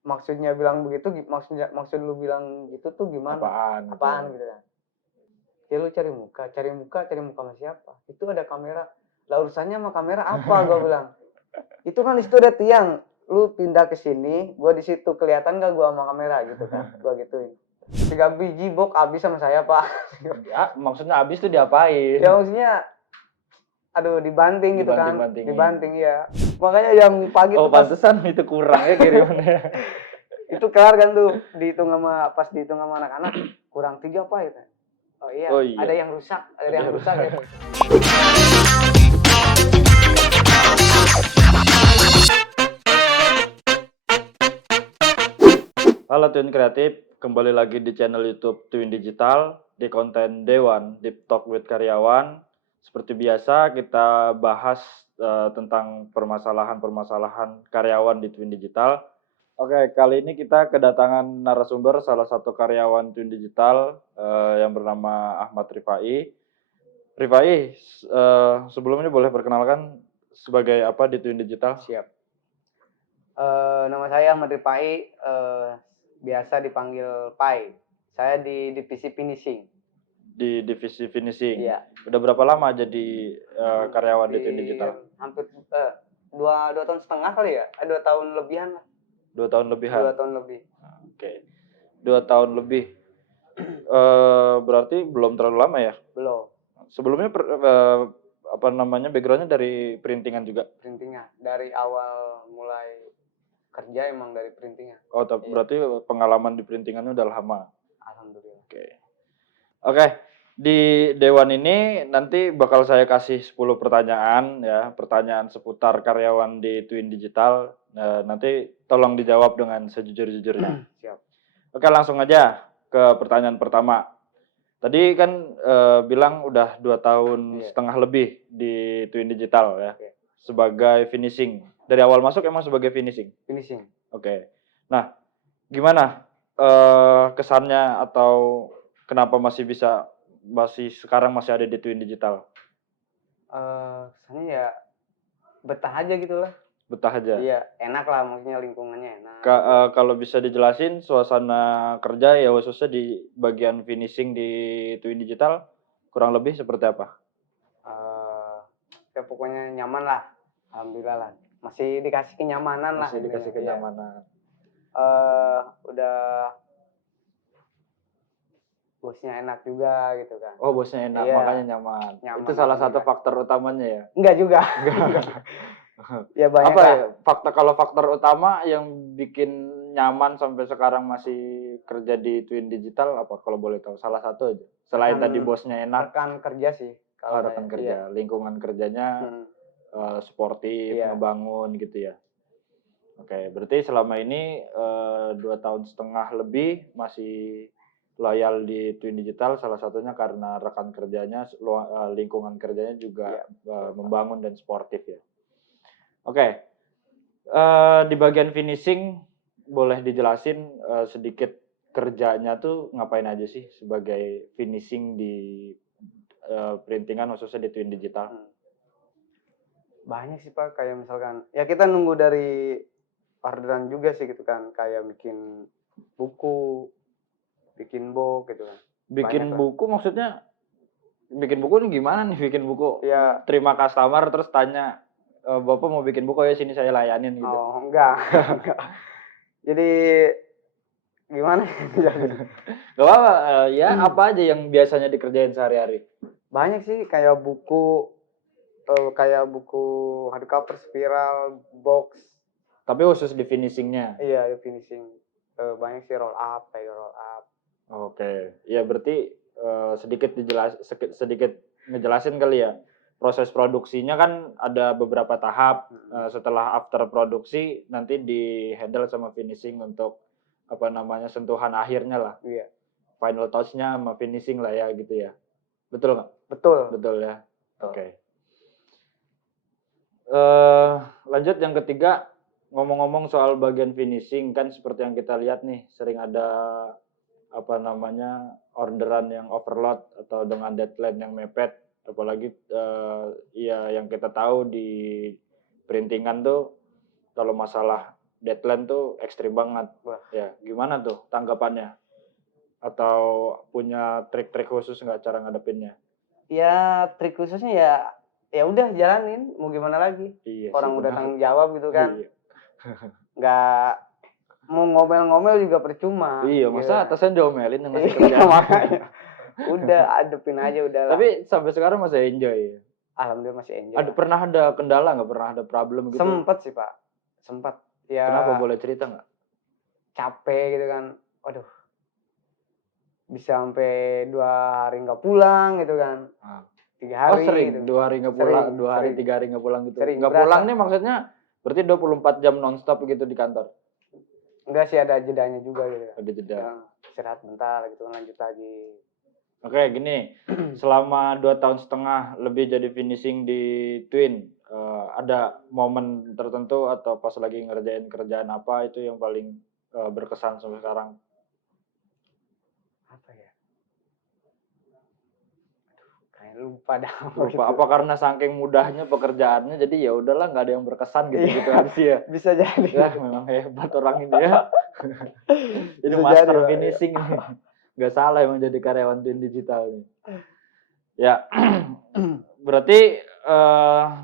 maksudnya bilang begitu, maksud lu bilang gitu tuh gimana? Apaan gitu kan? Ya lu cari muka sama siapa? Itu ada kamera. Lah urusannya sama kamera apa? Gua bilang. Itu kan di situ ada tiang. Lu pindah ke sini, gua di situ kelihatan gak gua sama kamera gitu kan? Gua gituin. 3 biji box habis sama saya pak. Ya, maksudnya habis tuh diapain? Ya maksudnya, aduh dibanting gitu kan? Dibanting-bantingin. Dibanting ya. Makanya yang pagi Oh, tuh pas pantesan itu kurang ya kirimannya. itu kelar kan tuh dihitung sama anak-anak kurang 3 apa ya? Oh iya, Oh iya. ada yang rusak, ada yang rusak ya. Halo Twin Kreatif, kembali lagi di channel YouTube Twin Digital di konten Dewan Deep Talk with Karyawan. Seperti biasa kita bahas tentang permasalahan-permasalahan karyawan di Twin Digital. Oke, kali ini kita kedatangan narasumber salah satu karyawan Twin Digital yang bernama Ahmad Rifai. Rifai, sebelumnya boleh perkenalkan sebagai apa di Twin Digital? Siap. Nama saya Ahmad Rifai, biasa dipanggil Pai. Saya di divisi finishing. Di divisi finishing. Iya. Udah berapa lama jadi karyawan di Twin Digital? Hampir 2 tahun setengah kali ya? 2 tahun lebihan lah. 2 tahun lebihan. 2 tahun lebih. Oke. 2 tahun lebih. Berarti belum terlalu lama ya? Belum. Sebelumnya backgroundnya dari printingan juga? Printingan. Dari awal mulai kerja emang dari printingan. Oh, berarti pengalaman di printingannya udah lama. Alhamdulillah. Oke. Di Dewan ini nanti bakal saya kasih 10 pertanyaan ya, pertanyaan seputar karyawan di Twin Digital. Nanti tolong dijawab dengan sejujur-jujurnya. Siap. Oke, langsung aja ke pertanyaan pertama. Tadi kan bilang udah 2 tahun setengah lebih di Twin Digital ya, sebagai finishing. Dari awal masuk emang sebagai finishing? Finishing. Oke. Nah, gimana kesannya atau kenapa sekarang masih ada di Twin Digital? Kesannya ya betah aja gitu lah. Betah aja? Iya, enak lah, maksudnya lingkungannya enak. Kalau bisa dijelasin suasana kerja ya khususnya di bagian finishing di Twin Digital kurang lebih seperti apa? Ya pokoknya nyaman lah, alhamdulillah lah. Masih dikasih kenyamanan lah. Masih dikasih kenyamanan. Udah bosnya enak juga gitu kan. Oh, bosnya enak, Iya, makanya nyaman. Itu salah satu faktor utamanya ya? Enggak juga. Ya banyak apa lah. ya, kalau faktor utama yang bikin nyaman sampai sekarang masih kerja di Twin Digital apa kalau boleh tahu? Salah satu aja. Selain tadi bosnya enak. Rekan kerja sih. Kalau rekan kerja, iya. Lingkungan kerjanya sportif, iya. Ngebangun gitu ya. Oke, berarti selama ini 2 tahun setengah lebih masih loyal di Twin Digital, salah satunya karena rekan kerjanya, lingkungan kerjanya juga membangun dan sportif ya. Oke, di bagian finishing boleh dijelasin sedikit kerjanya tuh ngapain aja sih sebagai finishing di printingan khususnya di Twin Digital? Banyak sih Pak, kayak misalkan ya kita nunggu dari orderan juga sih gitu kan, kayak bikin buku, bikin box gitu kan. Bikin buku maksudnya bikin buku ini gimana nih bikin buku? Ya, terima customer terus tanya, Bapak mau bikin buku ya sini saya layanin gitu. Oh, enggak. Jadi gimana ya? Gak apa-apa, ya apa aja yang biasanya dikerjain sehari-hari? Banyak sih kayak buku hardcover, spiral, box. Tapi khusus di finishingnya? Iya, di finishing. Banyak sih roll up. Oke, ya berarti sedikit ngejelasin kali ya. Proses produksinya kan ada beberapa tahap. Setelah after produksi nanti di handle sama finishing untuk sentuhan akhirnya lah. Iya. Final touch-nya sama finishing lah ya gitu ya. Betul nggak? Betul ya. Oke. Lanjut yang ketiga, ngomong-ngomong soal bagian finishing kan seperti yang kita lihat nih, sering ada orderan yang overload atau dengan deadline yang mepet, apalagi yang kita tahu di printingan tuh kalau masalah deadline tuh ekstrim banget. Wah. Ya, gimana tuh tanggapannya? Atau punya trik-trik khusus nggak cara ngadepinnya? Ya trik khususnya ya udah jalanin, mau gimana lagi. Iya Orang sih, udah benar. tanggung jawab gitu kan. Iya. Nggak mau ngomel-ngomel juga percuma. Iya, gitu. masa atasan diomelin yang ngasih Iya, kerjaan. makanya. Udah adepin aja udah lah. Tapi sampai sekarang masih enjoy ya? Alhamdulillah masih enjoy. Pernah ada kendala nggak? Pernah ada problem gitu? Sempet sih Pak, sempat. Ya. Kenapa, boleh cerita nggak? Capek gitu kan. Waduh. Bisa sampai 2 hari nggak pulang gitu kan. 3 hari. Sering gitu. 2 hari nggak pulang, Sering, 2 hari sering. 3 hari nggak pulang gitu. Sering, Nggak berasa. pulang nih maksudnya berarti 24 jam nonstop gitu di kantor? Enggak sih, ada jedanya juga gitu. Ada jeda. Ya, istirahat bentar gitu kan, lanjut lagi. Oke, gini. Selama 2,5 tahun lebih jadi finishing di Twin, ada momen tertentu atau pas lagi ngerjain kerjaan apa itu yang paling berkesan sampai sekarang? Apa ya? Kayak lupa dah. Lupa apa karena saking mudahnya pekerjaannya jadi ya udahlah nggak ada yang berkesan gitu aja sih ya. Bisa jadi. Ya memang hebat orang ini ya. Jadi Bisa master jadi, Pak. finishing nih. Nggak salah emang jadi karyawan Twin Digital ini. Ya, berarti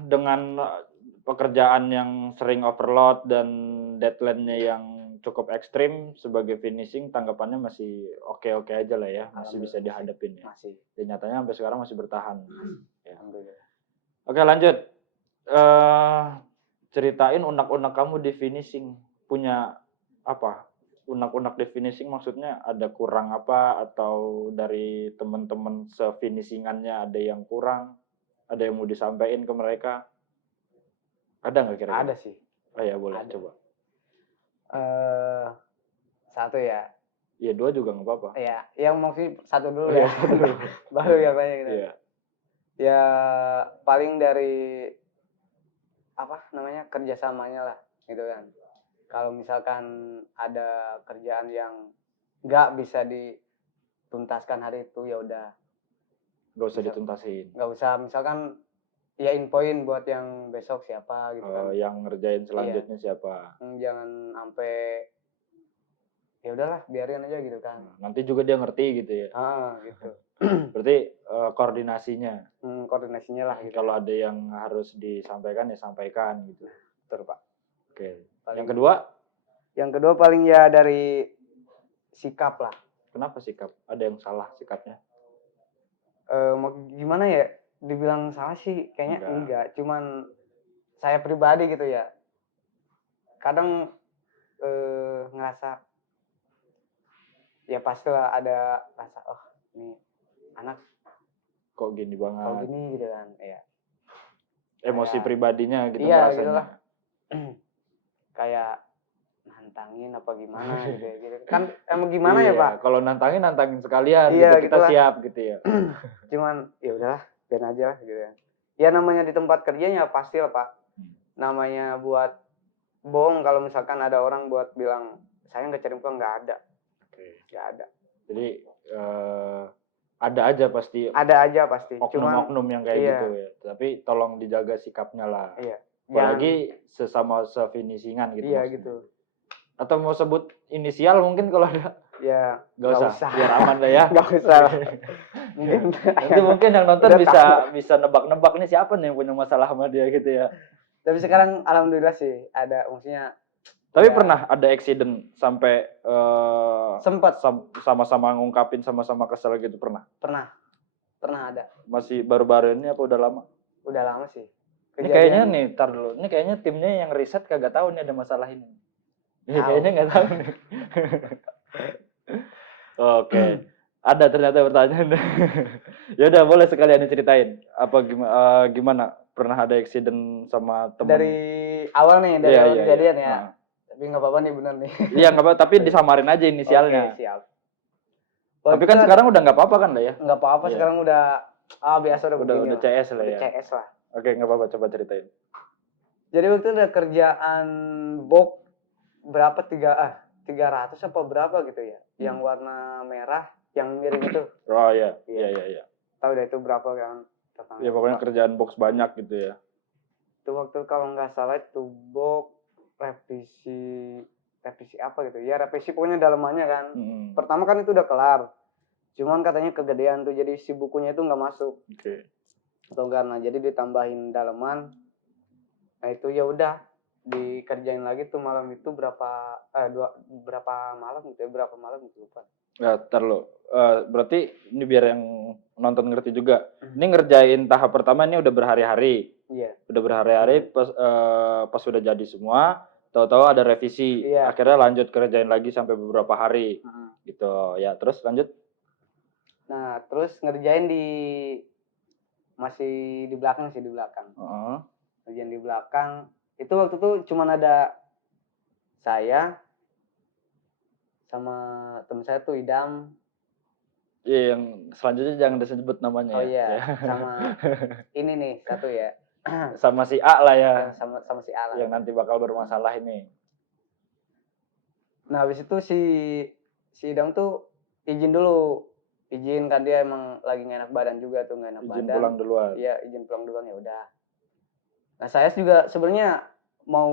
dengan pekerjaan yang sering overload dan deadline-nya yang cukup ekstrim sebagai finishing, tanggapannya masih oke-oke aja lah ya, masih bisa dihadapin ya. Masih. Dan nyatanya sampai sekarang masih bertahan. Ya. Alhamdulillah. Oke, lanjut. Ceritain unek-unek kamu di finishing. Punya apa? Unek-unek di finishing maksudnya ada kurang apa, atau dari teman-teman se-finishingannya ada yang kurang, ada yang mau disampaikan ke mereka? Ada nggak kira-kira? Ada sih. Oh ya, boleh Ada. coba. Satu ya. Ya 2 juga nggak apa-apa. Ya, yang maksudnya satu dulu ya. Baru yang lainnya gitu. Iya. Ya paling dari apa namanya, kerjasamanya lah gitu kan. Kalau misalkan ada kerjaan yang nggak bisa dituntaskan hari itu, ya udah Nggak usah dituntasin. nggak usah, misalkan ya infoin buat yang besok siapa gitu kan. Yang ngerjain selanjutnya siapa? Jangan sampai ya udahlah biarin aja gitu kan. Nanti juga dia ngerti gitu ya. Gitu. Berarti koordinasinya. Koordinasinya lah gitu. Kalau ada yang harus disampaikan ya sampaikan gitu. Betul Pak. Oke. Yang kedua? Yang kedua paling ya dari sikap lah. Kenapa sikap? Ada yang salah sikapnya? Gimana ya? Dibilang salah sih kayaknya enggak. Cuman saya pribadi gitu ya. Kadang ngerasa ya pastilah ada rasa, oh ini anak kok gini banget. Kok gini gitu kan. Iya. Emosi pribadinya gitu iya, rasanya. Gitu lah. Kayak nantangin apa gimana gitu. Kan emang gimana ya Pak? Kalau nantangin sekalian iya, gitu, kita siap gitu ya. Cuman ya udahlah, biar aja lah gitu ya. Ya namanya di tempat kerjanya pasti lah Pak. Namanya buat bohong kalau misalkan ada orang buat bilang saya nggak cari muka, nggak ada. Nggak ada. Jadi ada aja pasti. Ada aja pasti. Oknum-oknum yang kayak gitu ya. Tapi tolong dijaga sikapnya lah. Iya. Apalagi sesama se-finishingan gitu. Iya maksudnya. gitu. Atau mau sebut inisial mungkin kalau ada. Ya, nggak usah. Biar aman lah ya. Nggak usah. Mungkin yang nonton bisa nebak-nebak nih siapa nih yang punya masalah sama dia gitu ya. Tapi sekarang alhamdulillah sih ada, maksudnya. Tapi pernah ada accident sampai sempat sama-sama ngungkapin, sama-sama kesel gitu, pernah? Pernah ada. Masih baru-baru ini apa udah lama? Udah lama sih. Ini kayaknya nih, tar dulu. Ini kayaknya timnya yang riset kagak tahu nih ada masalah ini. Kayaknya nggak tahu nih. Oke. Ada ternyata pertanyaan. Ya udah, boleh sekalian diceritain. Apa gimana? Pernah ada accident sama teman? Dari awal nih, dari awal kejadian ya. Tapi nggak apa-apa nih, bener nih. Iya nggak apa-apa, tapi disamarin aja inisialnya. Oke, siap. Tapi kan sekarang udah nggak apa-apa kan lah ya? Nggak apa-apa, sekarang udah biasa udah CS lah ya. CS lah. Oke, nggak apa-apa, coba ceritain. Jadi waktu itu ada kerjaan box berapa, 300 apa berapa gitu ya, yang warna merah, yang miring itu. Oh iya. Tahu deh itu berapa kan? Ya pokoknya kerjaan box banyak gitu ya. Itu waktu kalau nggak salah itu box revisi apa gitu ya, revisi pokoknya dalamannya kan. Pertama kan itu udah kelar, cuman katanya kegedean tuh, jadi si bukunya itu nggak masuk. Atau karena jadi ditambahin dalaman. Nah itu ya udah dikerjain lagi tuh malam itu berapa malam gitu lupa. Ya, berarti ini biar yang nonton ngerti juga. Ini ngerjain tahap pertama ini udah berhari-hari. Iya. Udah berhari-hari pas udah jadi semua, tahu-tahu ada revisi. Iya. Akhirnya lanjut kerjain lagi sampai beberapa hari. Gitu. Ya, terus lanjut. Nah, terus ngerjain masih di belakang. Ngerjain di belakang. Itu waktu itu cuman ada saya sama teman saya tuh Idam. Iya, yang selanjutnya jangan disebut namanya. Oh iya, sama ini nih satu ya. Sama si A lah ya. Sama si A lah. Yang nanti bakal bermasalah ini. Nah, habis itu si Idam tuh izin kan, dia emang lagi nggak enak badan juga tuh, nggak enak badan. Izin pulang duluan. Iya, izin pulang duluan, ya udah. Nah, saya juga sebenarnya mau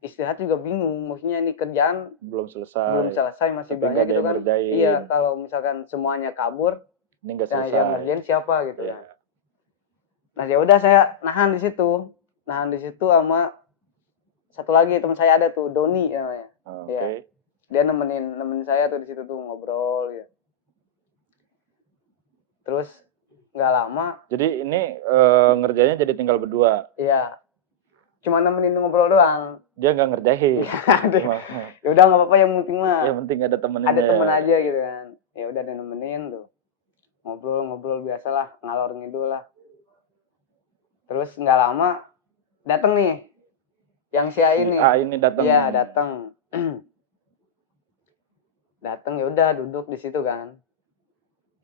istirahat juga bingung, maksudnya ini kerjaan belum selesai masih tapi banyak gitu kan. Ngerjain. Iya, kalau misalkan semuanya kabur, ini nggak selesai. Yang ngerjain siapa gitu kan. Nah, ya udah saya nahan di situ sama satu lagi teman saya ada tuh, Doni namanya. Oke. Dia nemenin saya tuh di situ tuh ngobrol ya. Terus nggak lama. Jadi ini ngerjainnya jadi tinggal berdua. Iya. Cuma nemenin ngobrol doang. Dia nggak ngerjain. Ya udah nggak apa-apa, yang penting mah. Yang penting ada temennya. Ada temen aja gitu kan. Ya udah dia nemenin tuh. Ngobrol biasalah, ngalor ngidul lah. Terus nggak lama dateng nih yang si A ini. ini datang. Iya, datang. Datang, ya udah duduk di situ kan.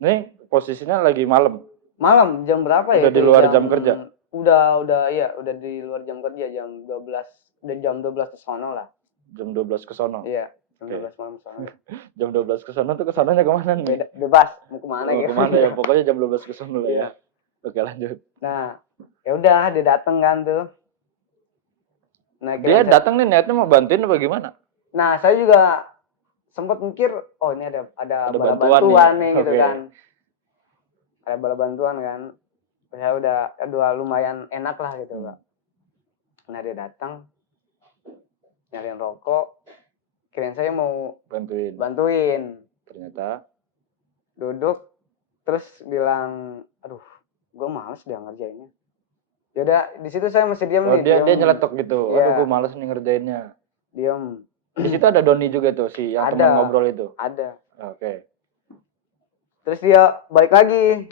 Nih posisinya lagi malam. Malam jam berapa ya? Udah di luar jam kerja. Udah di luar jam kerja, jam 12. Udah jam 12 ke sono lah. Jam 12 ke sono. Iya, jam 12 malam sono. Jam 12 ke sono tuh kesananya kemana nih? Bebas, mau kemana gitu. Kemana ya, pokoknya jam 12 ke sono lah ya. Oke, lanjut. Nah, ya udah dia datang kan tuh. Nah, dia datang nih niatnya mau bantuin apa gimana? Nah, saya juga sempat mikir, oh ini ada bala bantuan nih gitu kan. Ada bala bantuan kan. Saya udah lumayan enak lah gitu Pak. Nah, dia datang nyariin rokok, kirain saya mau bantuin. Ternyata duduk terus bilang, aduh, gue males dia ngerjainnya. Yaudah, di situ saya masih diam nih. Dia nyeletuk gitu. Ya. Aduh, gue males nih ngerjainnya. Diam. Di situ ada Doni juga tuh, si yang teman ngobrol itu. Ada. Oke. Terus dia balik lagi.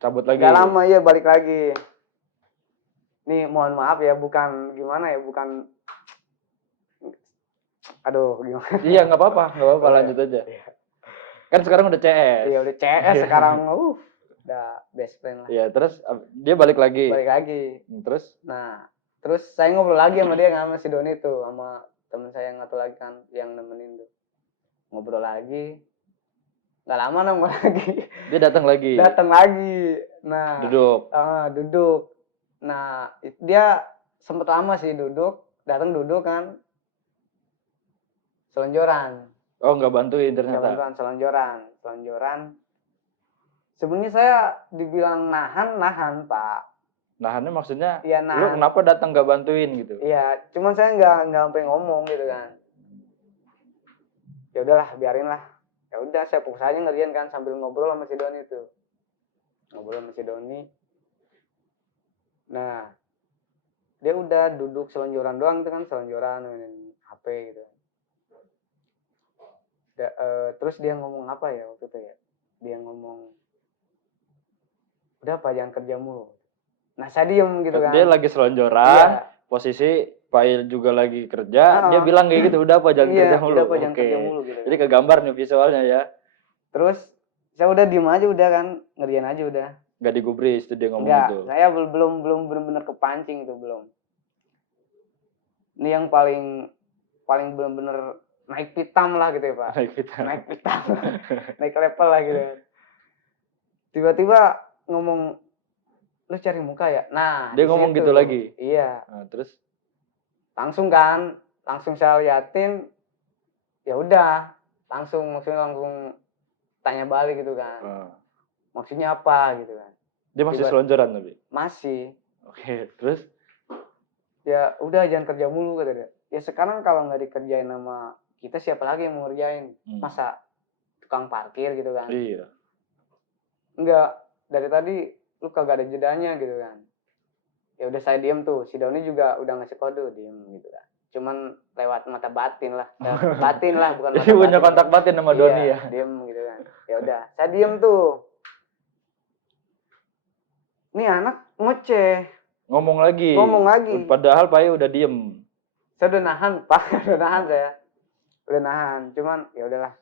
Cabut lagi. Gak lama ya balik lagi. Nih mohon maaf ya, bukan gimana ya, bukan. Aduh, gimana? Iya, nggak apa-apa, lanjut aja. Kan sekarang udah CS. Iya, udah CS sekarang. Udah best friend lah. Iya, terus dia balik lagi. Terus? Nah, terus saya ngobrol lagi sama dia, sama si Doni tuh, sama teman saya yang satu lagi kan, yang nemenin tuh. Ngobrol lagi. Nggak lama nongol lagi. Dia datang lagi. Nah, duduk. Nah, dia sempet lama sih duduk kan. Selonjoran. Oh, nggak bantuin ternyata. Nggak bantuan, selonjoran. Sebenarnya saya dibilang nahan, Pak. Nahannya maksudnya, ya, lu kenapa datang nggak bantuin gitu? Iya, cuman saya nggak sampai ngomong gitu kan. Ya udahlah, biarin lah. Ya udah, saya fokus aja ngerjain kan sambil ngobrol sama si Doni itu. Nah, dia udah duduk selonjoran doang itu kan, mainin HP gitu. Terus dia ngomong apa ya waktu itu ya? Dia ngomong, udah Pak, jangan kerja mulu. Nah, saya diem gitu kan. Dia lagi selonjoran, posisi Pak Il juga lagi kerja, dia bilang kayak gitu, udah Pak, jangan kerja mulu. Udah Pak, jangan kerja mulu gitu. Jadi kegambar nih visualnya ya. Terus saya udah diem aja udah kan, ngerjain aja udah. Nggak digubris tuh dia ngomong gitu. Saya belum benar-benar kepancing itu, belum. Ini yang paling benar-benar naik pitam lah gitu ya Pak. Naik pitam. Naik level lah gitu. Tiba-tiba ngomong, lu cari muka ya? Nah, dia ngomong gitu lagi? Iya. Nah, terus? langsung saya liatin, ya udah maksudnya langsung tanya balik gitu kan. Maksudnya apa gitu kan. Dia masih selonjoran tapi? Masih. Oke, terus? Ya udah jangan kerja mulu kata dia. Ya sekarang kalau nggak dikerjain sama kita siapa lagi yang mau ngerjain? Masa tukang parkir gitu kan? Iya. Enggak, dari tadi lu kagak ada jedanya gitu kan. Ya udah saya diem tuh, si Doni juga udah ngasih kode diem gitu kan. Cuman lewat mata batin lah, bukan mata batin. Punya kontak batin sama Doni ya. Diem gitu kan. Ya udah, saya diem tuh. Nih anak ngoceh. Ngomong lagi. Padahal Pak udah diem. Saya udah nahan, Pak. Udah nahan saya. Udah nahan, cuman ya udahlah.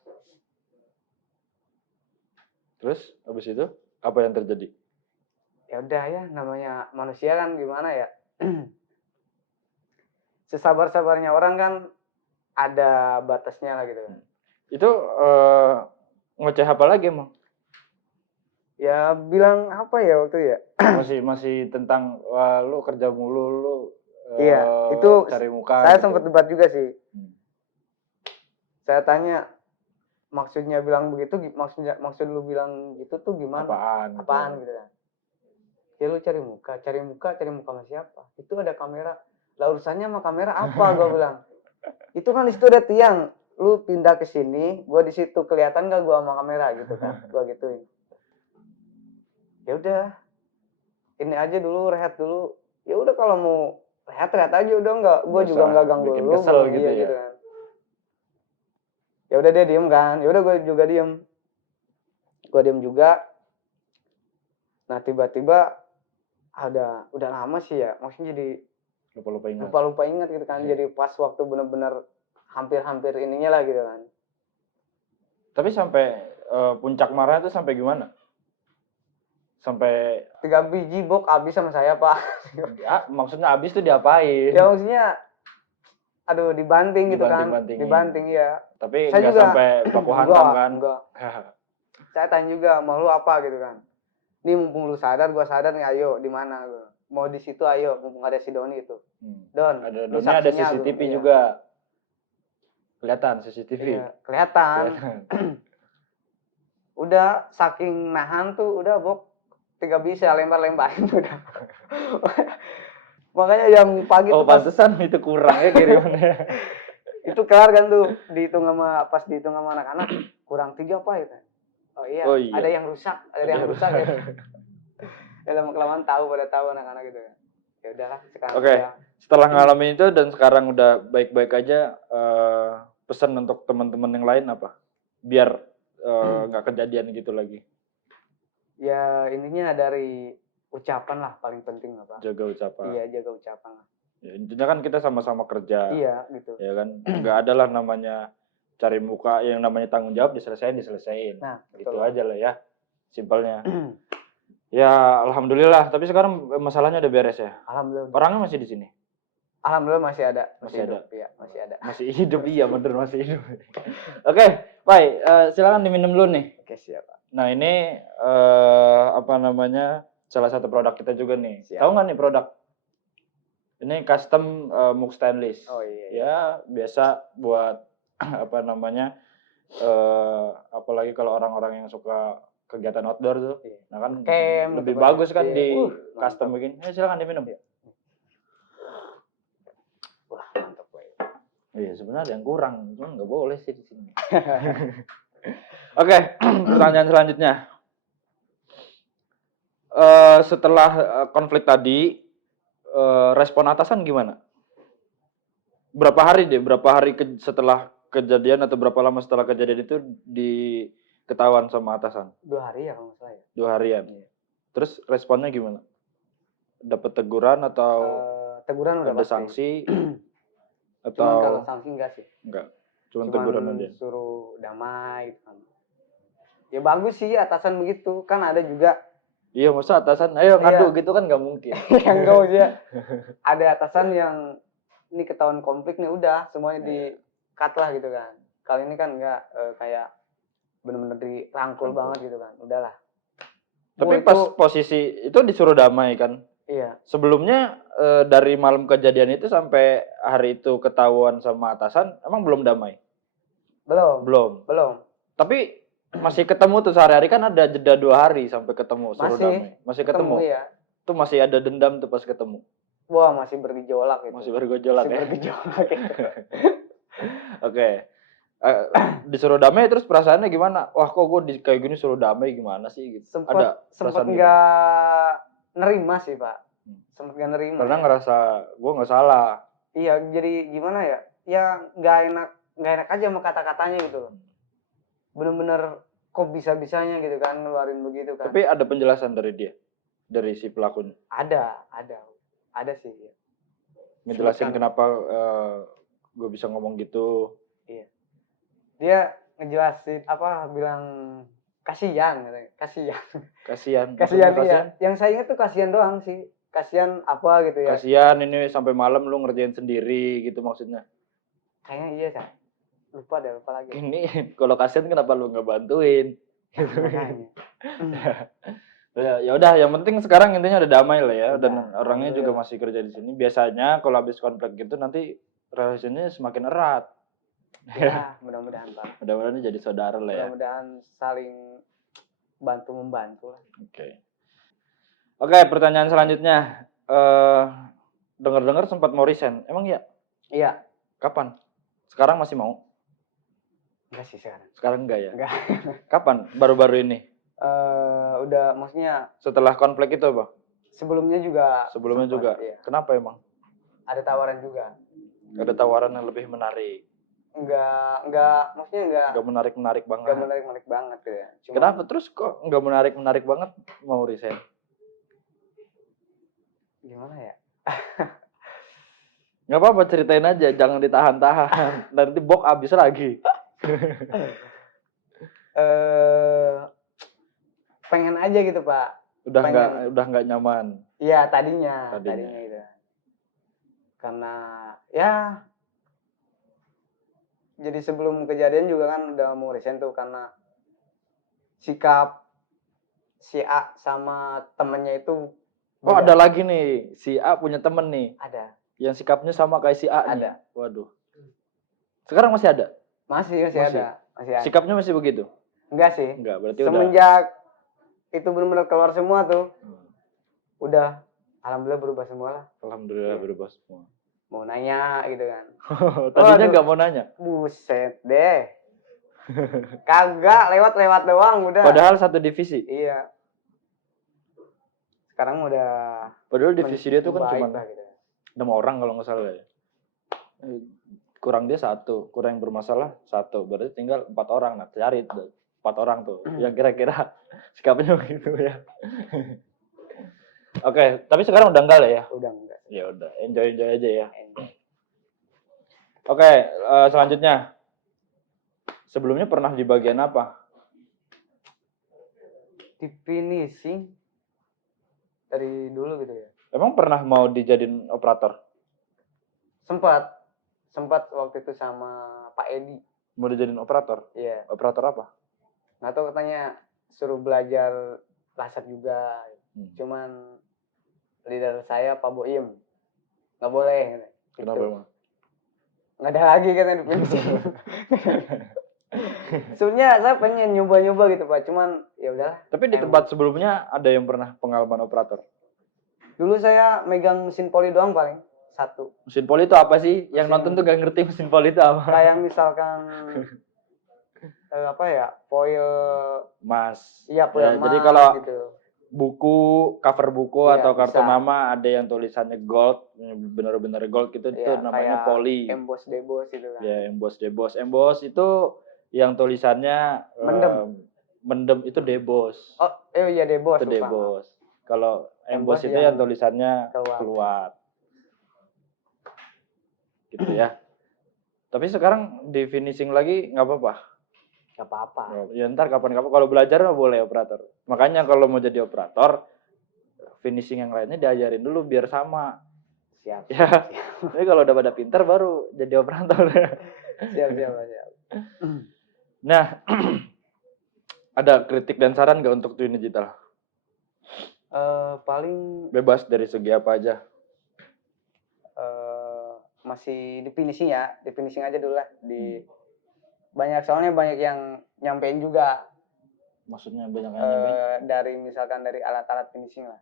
Terus habis itu apa yang terjadi? Ya udah ya, namanya manusia kan gimana ya? Sesabar-sabarnya orang kan ada batasnya lah gitu kan. Itu ngoceh apa lagi emang? Ya bilang apa ya waktu ya? masih tentang lu kerja mulu, lu iya, itu cari muka. Saya gitu. sempat debat juga sih. Saya tanya, maksudnya bilang begitu, maksud lu bilang gitu tuh gimana? Apaan gitu kan? Ya lu cari muka sama siapa? Itu ada kamera. Lah urusannya sama kamera apa? Gua bilang. Itu kan di situ ada tiang. Lu pindah ke sini, gua di situ kelihatan gak gua sama kamera gitu kan? Gua gituin. Ya udah, ini aja dulu, rehat dulu. Ya udah kalau mau rehat aja udah enggak. Gua juga enggak ganggu lu. Kesel gitu ya. Gitu kan. Ya udah dia diem kan. Ya udah gua juga diem. Gua diem juga. Nah tiba-tiba udah lama sih ya. Maksudnya jadi lupa ingat gitu kan. Jadi pas waktu benar-benar hampir ininya lah gitu kan. Tapi sampai puncak marah itu sampai gimana? Sampai 3 biji bok habis sama saya, Pak. Ya, maksudnya habis tuh diapain? Ya maksudnya dibanting gitu kan. Dibanting ya. Tapi enggak sampai baku hantam kan? Enggak. Saya tanya juga, mau lu apa gitu kan. Nih mumpung lu sadar, gua sadar nih, ayo di mana gua. Mau di situ ayo, mumpung ada si Doni itu. Don, ada CCTV juga. Kelihatan CCTV. Iya, kelihatan. Udah saking nahan tuh udah bok 3 bisa lempar-lemparin udah. Makanya yang pagi tuh pantesan itu kurang ya kirimannya. Itu kelar kan tuh dihitung sama anak-anak kurang 3 apa itu. Oh iya. Ada yang rusak, ya. Dalam kelamaan tahu anak-anak gitu ya. Ya udahlah sekarang. Oke. Setelah ngalamin itu dan sekarang udah baik-baik aja, pesan untuk teman-teman yang lain apa? Biar nggak kejadian gitu lagi. Ya intinya dari ucapan lah paling penting apa? Jaga ucapan. Iya, jaga ucapan lah. Ya, intinya kan kita sama-sama kerja. Iya, gitu. Ya kan, nggak ada lah namanya cari muka, yang namanya tanggung jawab diselesain. Nah, gitu aja lah ya, simpelnya. Ya, alhamdulillah. Tapi sekarang masalahnya udah beres ya. Alhamdulillah. Orangnya masih di sini. Alhamdulillah masih ada. Masih hidup. Iya, masih ada. Masih hidup, iya bener masih hidup. Oke, baik. Silakan diminum dulu nih. Oke, siap. Nah ini apa namanya, salah satu produk kita juga nih. Siap. Tahu nggak nih produk? Ini custom mug stainless. Oh iya. Ya biasa buat apa namanya, apalagi kalau orang-orang yang suka kegiatan outdoor tuh. Iya. Nah kan lebih bagus kan di custom begini. Silakan diminum. Iya. Wah mantap Pak. Iya sebenarnya yang kurang, cuma nggak boleh sih di sini. Oke, pertanyaan selanjutnya. Setelah konflik tadi, respon atasan gimana? Berapa hari setelah kejadian atau berapa lama setelah kejadian itu diketahuan sama atasan? 2 hari ya kalau nggak salah ya. 2 harian. Iya. Terus responnya gimana? Dapat teguran atau teguran udah ada pasti. sanksi? Atau Cuman kalau sanksi enggak sih. Enggak. Cuman teguran aja. Suruh damai gitu kan. Ya bagus sih atasan begitu. Kan ada juga. Iya, masa atasan ayo ngadu gitu kan nggak mungkin. Yang enggak maksudnya. Ada atasan yang ini ketahuan konflik nih udah semuanya di cut lah gitu kan. Kali ini kan enggak kayak bener-bener dirangkul banget gitu kan. Udahlah. Tapi pas posisi itu disuruh damai kan? Iya. Sebelumnya dari malam kejadian itu sampai hari itu ketahuan sama atasan, emang belum damai? Belum. Tapi masih ketemu tuh sehari-hari, kan ada jeda 2 hari sampai ketemu suruh damai. Masih ketemu. Iya. Tuh masih ada dendam tuh pas ketemu. Wah, masih bergejolak itu. Masih bergejolak itu. Oke. Disuruh damai terus perasaannya gimana? Wah, kok gue kayak gini suruh damai gimana sih gitu. Sempet nggak nerima sih, Pak. Sempet nggak nerima. Karena ngerasa gue nggak salah. Iya, jadi gimana ya? Ya nggak enak aja sama kata-katanya gitu loh. Bener-bener kok bisa-bisanya gitu kan ngeluarin begitu kan. Tapi ada penjelasan dari dia, dari si pelakunya? Ada sih. Ya. Ngejelasin kenapa gue bisa ngomong gitu. Iya. Dia ngejelasin bilang kasihan iya. Yang saya ingat tuh kasihan doang sih. Kasihan apa gitu ya. Kasihan ini sampai malam lu ngerjain sendiri gitu maksudnya. Kayaknya iya kan. Lupa lagi. Ini kalau kasihan kenapa lu nggak bantuin? Gitu. Ya udah, yang penting sekarang intinya udah damai lah ya, dan orangnya juga masih kerja di sini. Biasanya kalau habis konflik gitu nanti relasinya semakin erat. Ya, mudah-mudahan Pak. Mudah-mudahan jadi saudara lah ya. Mudah-mudahan saling bantu-membantu lah. Oke, pertanyaan selanjutnya. Dengar-dengar sempat mau resign. Emang ya? Iya. Kapan? Sekarang masih mau? Enggak sih sekarang. Sekarang enggak ya? Enggak. Kapan? Baru-baru ini? Udah, maksudnya setelah konflik itu apa? Sebelumnya juga. Iya. Kenapa emang? Ada tawaran juga. Ada tawaran yang lebih menarik. Maksudnya enggak menarik-menarik banget. Enggak menarik-menarik banget ya. Kenapa terus kok enggak menarik-menarik banget mau resign? Gimana ya? Nggak apa-apa, ceritain aja, jangan ditahan-tahan. Nanti bok abis lagi. Pengen aja gitu Pak. Udah nggak nyaman. Iya tadinya gitu. Karena ya jadi sebelum kejadian juga kan udah mau resign tuh karena sikap si A sama temennya itu. Oh ada lagi nih, si A punya temen nih. Ada. Yang sikapnya sama kayak si A nih. Ada. Waduh. Sekarang masih ada? Masih ada. Sikapnya masih begitu? Enggak sih. Enggak, berarti semenjak itu benar-benar keluar semua tuh. Udah, alhamdulillah berubah semua lah. Alhamdulillah berubah semua. Mau nanya gitu kan. Tadinya nggak mau nanya? Buset deh. Kagak, lewat doang udah. Padahal satu divisi? Iya. Sekarang udah. Padahal divisi dia tuh kan cuma gitu. 6 orang kalau nggak salah ya. Kurang dia 1, kurang yang bermasalah 1, berarti tinggal 4 orang. Nah, cari 4 orang tuh yang kira-kira sikapnya begitu ya. Oke, tapi sekarang udah enggak lah ya? Udah enggak. Ya udah, enjoy aja ya. Oke, selanjutnya. Sebelumnya pernah di bagian apa? Di finishing. Dari dulu gitu ya. Emang pernah mau dijadiin operator? Sempat waktu itu sama Pak Edi. Mau dijadiin operator? Iya. Operator apa? Nggak tahu, katanya suruh belajar laser juga. Cuman leader saya Pak Boim nggak boleh. Kenapa emang? Nggak ada lagi kan di finishing. Sebenarnya saya pengen nyoba-nyoba gitu Pak, cuman ya udahlah. Tapi di tempat sebelumnya ada yang pernah pengalaman operator? Dulu saya megang mesin poli doang paling 1. Mesin poli itu apa sih? Yang nonton tuh gak ngerti mesin poli itu apa. Kayak misalkan foil emas. Iya, foil emas. Jadi kalau gitu. buku, cover buku atau kartu nama ada yang tulisannya gold, bener-bener gold gitu, itu namanya poli. Emboss deboss itu kan. Ya, emboss deboss. Emboss itu yang tulisannya mendem itu deboss. Oh, iya deboss. Itu deboss. Kalau emboss itu yang tulisannya keluar. Gitu ya. Tapi sekarang di finishing lagi nggak apa-apa. Nggak apa-apa. Ya ntar kapan-kapan kalau belajar boleh operator. Makanya kalau mau jadi operator, finishing yang lainnya diajarin dulu biar sama. Siap. Ya. Tapi kalau udah pada pintar baru jadi operator. Siap. Nah, ada kritik dan saran nggak untuk Twin Digital? Paling bebas dari segi apa aja? masih di finishing ya, di finishing aja dulu lah. Soalnya banyak yang nyampein juga. Maksudnya banyak yang nyampein? Dari misalkan dari alat-alat finishing lah.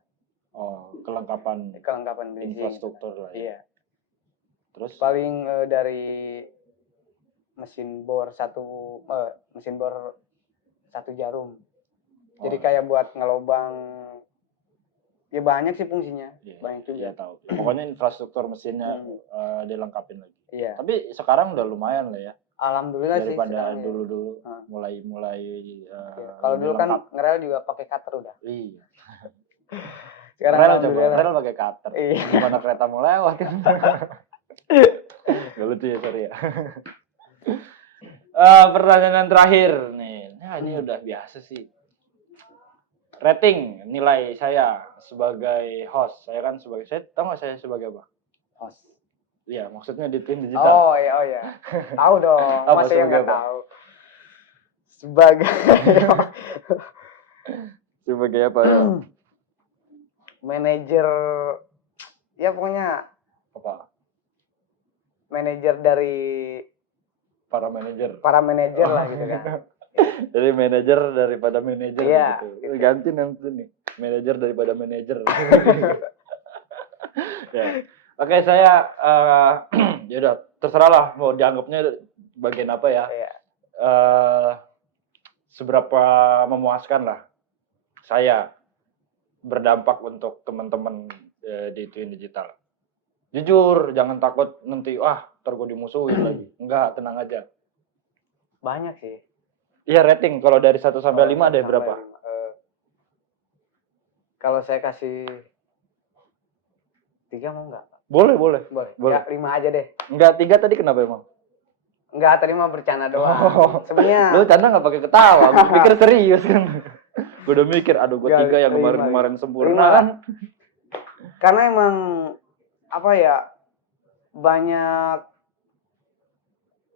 Oh, kelengkapan finishing. Infrastruktur lah ya. Iya. Terus? Paling dari mesin bor satu jarum. Jadi kayak buat ngelobang. Ya banyak sih fungsinya. Iya, banyak juga. Iya tahu. Pokoknya infrastruktur mesinnya dilengkapin lagi. Iya. Tapi sekarang udah lumayan lah ya. Alhamdulillah daripada sih. Daripada dulu mulai. Kalau dulu kan ngerel juga pakai cutter udah. Iya. Sekarang rel pakai cutter. Iya. Gimana kereta mau lewat kan? Gak lucu ya, sorry ya. Pertanyaan terakhir nih. Nah, ini udah biasa sih. Rating nilai saya sebagai host. Saya tahu nggak saya sebagai apa? Host. Iya, maksudnya di Twin Digital. Oh iya. Tahu dong. Masa yang nggak tahu. Sebagai apa ya? Manajer. Ya pokoknya. Apa? Manajer dari. Para manajer lah gitu kan. Jadi manajer daripada manajer gitu. Ganti nanti nih. Manajer daripada manajer. Ya. Oke, saya ya udah terserah lah mau dianggapnya bagian apa ya. Iya. Seberapa memuaskan lah saya berdampak untuk teman-teman di Twin Digital. Jujur, jangan takut nanti ntar gue dimusuhin lagi. Enggak, tenang aja. Banyak sih. Iya, rating kalau dari 1 sampai 5 ada berapa? Kalau saya kasih 3 mau enggak? Boleh. Ya, 5 aja deh. Enggak, 3 tadi kenapa emang? Enggak, tadi mah bercanda doang. Sebenarnya lu canda enggak pakai ketawa, gue pikir serius kan. Gue udah mikir, aduh gue 3 yang kemarin sempurna kan. Karena emang apa ya, banyak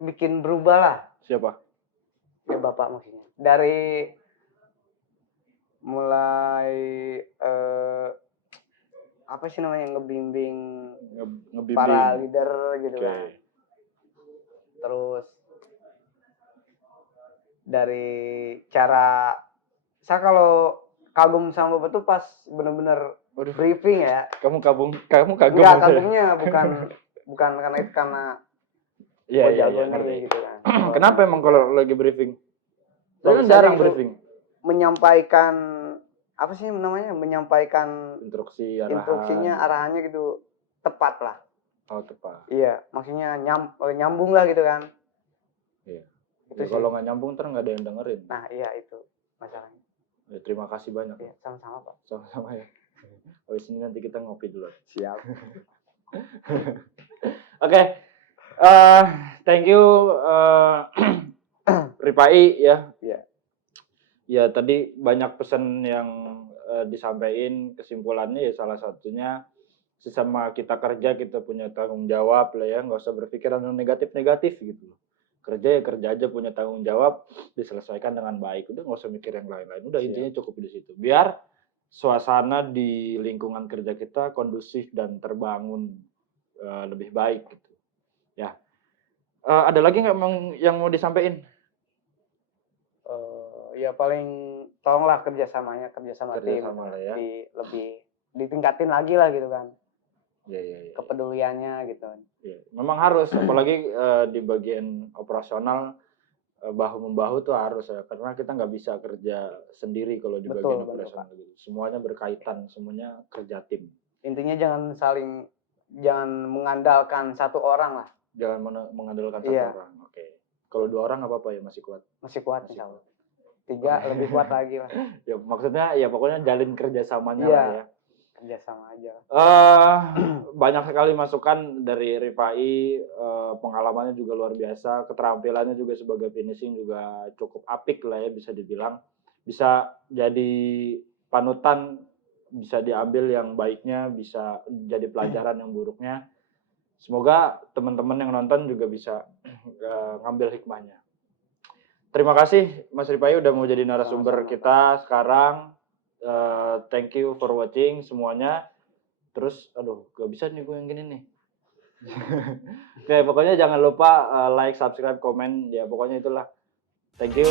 bikin berubah lah. Siapa? Ya Bapak maksudnya. Dari mulai apa sih namanya, ngebimbing para leader gitu kan. Terus dari cara saya kalau kagum sama Bapak tuh pas bener-bener briefing ya. Kamu kagum. Enggak, kagumnya bukan karena itu, karena iya, gitu kan. Kenapa emang kalau lagi briefing? Saya kan jarang briefing. Menyampaikan apa sih namanya? Menyampaikan instruksinya, arahannya gitu tepat lah. Oh, tepat. Iya, maksudnya nyambung lah gitu kan. Iya. Ya, kalau nggak nyambung ntar nggak ada yang dengerin. Nah, iya itu masalahnya. Ya, terima kasih banyak. Iya, sama-sama Pak. Sama-sama ya. Habis ini nanti kita ngopi dulu. Siap. Oke. Thank you Ripai ya. Iya. Ya tadi banyak pesan yang disampaikan, kesimpulannya ya salah satunya sesama kita kerja kita punya tanggung jawab lah ya, nggak usah berpikiran yang negatif gitu. Kerja ya kerja aja, punya tanggung jawab, diselesaikan dengan baik, udah nggak usah mikir yang lain-lain, udah intinya cukup di situ. Biar suasana di lingkungan kerja kita kondusif dan terbangun lebih baik gitu. Ya. Ada lagi nggak yang mau disampaikan? Ya paling tolonglah kerjasama tim lah ya. lebih ditingkatin lagi lah gitu kan. Iya. Kepeduliannya gitu. Iya. Memang harus, apalagi di bagian operasional bahu membahu tuh harus ya, karena kita nggak bisa kerja sendiri kalau di bagian operasional gitu. Semuanya berkaitan, semuanya kerja tim. Intinya jangan mengandalkan satu orang lah. Jangan mengandalkan satu orang. Oke. Kalau 2 orang nggak apa-apa ya, masih kuat. Masih kuat insya Allah. 3 lebih kuat lagi lah. Ya maksudnya ya pokoknya jalin kerjasamanya lah ya. Kerjasama aja. Banyak sekali masukan dari Rifai, pengalamannya juga luar biasa, keterampilannya juga sebagai finishing juga cukup apik lah ya, bisa dibilang. Bisa jadi panutan, bisa diambil yang baiknya, bisa jadi pelajaran yang buruknya. Semoga teman-teman yang nonton juga bisa ngambil hikmahnya. Terima kasih Mas Rifai udah mau jadi narasumber kita sekarang. thank you for watching semuanya. Terus aduh gak bisa nih gue yang gini nih. Oke, pokoknya jangan lupa like, subscribe, komen, ya pokoknya itulah. Thank you.